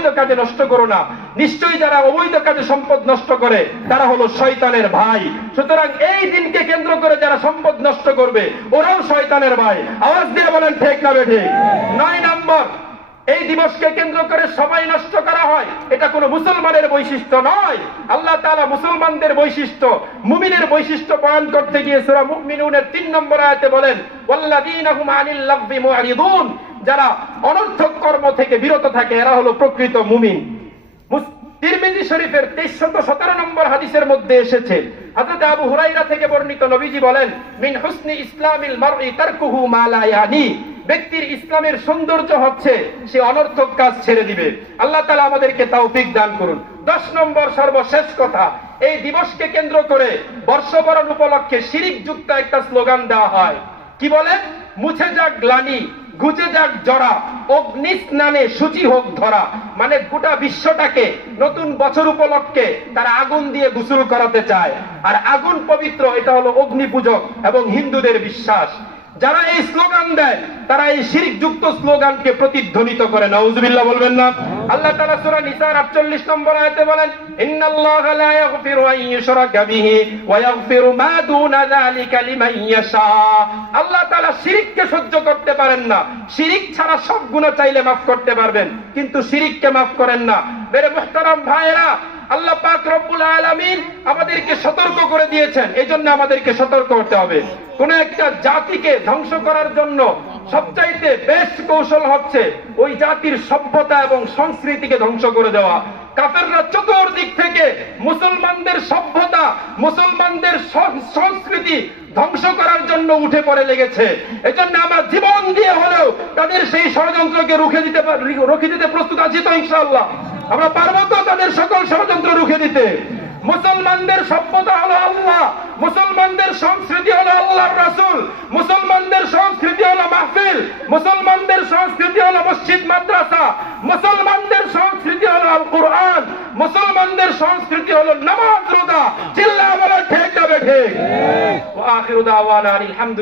অবৈধ কাজে নষ্ট করো না। নিশ্চয়ই যারা অবৈধ কাজে সম্পদ নষ্ট করে তারা হলো শয়তানের ভাই। সুতরাং এই দিনকে কেন্দ্র করে যারা সম্পদ নষ্ট করবে ওরাও শয়তানের ভাই। আওয়াজ দিয়ে বলেন ঠিক না বেঠিক? 9 নম্বর, এই দিবসকে কেন্দ্র করে সবাই নষ্ট করা হয়, এটা কোনো মুসলমানের বৈশিষ্ট্য নয়। আল্লাহ তাআলা মুসলমানদের বৈশিষ্ট্য, মুমিনের বৈশিষ্ট্য বয়ান করতে গিয়ে সূরা মুমিনুনের 3 নম্বর আয়াতে বলেন, ওয়াল্লাযীনা হুম আনিল লাগবি মুআরিদুন, যারা অনর্থক কর্ম থেকে বিরত থাকে এরা হলো প্রকৃত মুমিন। তিরমিজি শরীফের 2317 নম্বর হাদিসের মধ্যে এসেছে, হযরত আবু হুরায়রা থেকে বর্ণিত, নবীজি বলেন, মিন হুসনি ইসলামিল মারই তারকুহু মা লা ইয়ানি, ব্যক্তির ইসলামের সৌন্দর্য হচ্ছে সে অনর্থক কাজ ছেড়ে দিবে। আল্লাহ তাআলা আমাদেরকে তৌফিক দান করুন। 10 নম্বর সর্বশেষ কথা, এই দিবসকে কেন্দ্র করে বর্ষবরণ উপলক্ষে শিরিক যুক্ত একটা স্লোগান দেওয়া হয়। কি বলে? মুছে যাক গ্লানি, ঘুচে যাক জরা, অগ্নি স্নানে সূচি হোক ধরা। মানে গোটা বিশ্বটাকে নতুন বছর উপলক্ষে তারা আগুন দিয়ে গোসল করাতে চায়। আর আগুন পবিত্র, এটা হলো অগ্নি পূজক এবং হিন্দুদের বিশ্বাস। যারা এই স্লোগান দেয় তারা এই শিরক যুক্ত স্লোগানকে প্রতিধ্বনিত করে। নাউজুবিল্লাহ বলবেন না? আল্লাহ তাআলা সূরা নিসার 48 নম্বর আয়াতে বলেন, ইন্নাল্লাহা লা ইয়াগফিরু আন ইউশরাকা বিহি ওয়া ইয়াগফিরু মা দুনা যালিকা লিমান ইয়াশা। আল্লাহ তাআলা শিরককে সহ্য করতে পারেন না। শিরক ছাড়া সব গুনাহ চাইলে maaf করতে পারবেন, কিন্তু শিরককে maaf করেন না। মেরে মুহতারাম ভাইরা, আল্লাহ পাক রব্বুল আলামিন আমাদেরকে সতর্ক করে দিয়েছেন, এজন্য আমাদেরকে সতর্ক হতে হবে। কোন একটা জাতিকে ধ্বংস করার জন্য সবচাইতে বেস্ট কৌশল হচ্ছে ওই জাতির সভ্যতা এবং সংস্কৃতিকে ধ্বংস করে দেওয়া। কাফেররা চতুর্দিক থেকে মুসলমানদের সভ্যতা, মুসলমানদের সংস্কৃতি ধ্বংস করার জন্য উঠে পড়ে লেগেছে। এজন্য আমরা জীবন দিয়ে হলেও তাদের সেই ষড়যন্ত্রকে রুখে দিতে প্রস্তুত আছি তো ইনশাআল্লাহ? আমরা পারবো তো তাদের সকল ষড়যন্ত্র রুখে দিতে? মুসলমানদের সভ্যতা হলো আল্লাহ, মুসলমানদের সংস্কৃতি হলো আল্লাহর রাসূল, মুসলমানদের সংস্কৃতি হলো মাহফিল, মুসলমানদের সংস্কৃতি হলো মসজিদ মাদ্রাসা, মুসলমানদের সংস্কৃতি হলো আল কোরআন, মুসলমানদের সংস্কৃতি হলো নামাজ রোজা। চিল্লা বলে ঠিক না বেঠিক? ওয়া আখিরু দাওয়ানা আলহামদুলিল্লাহ।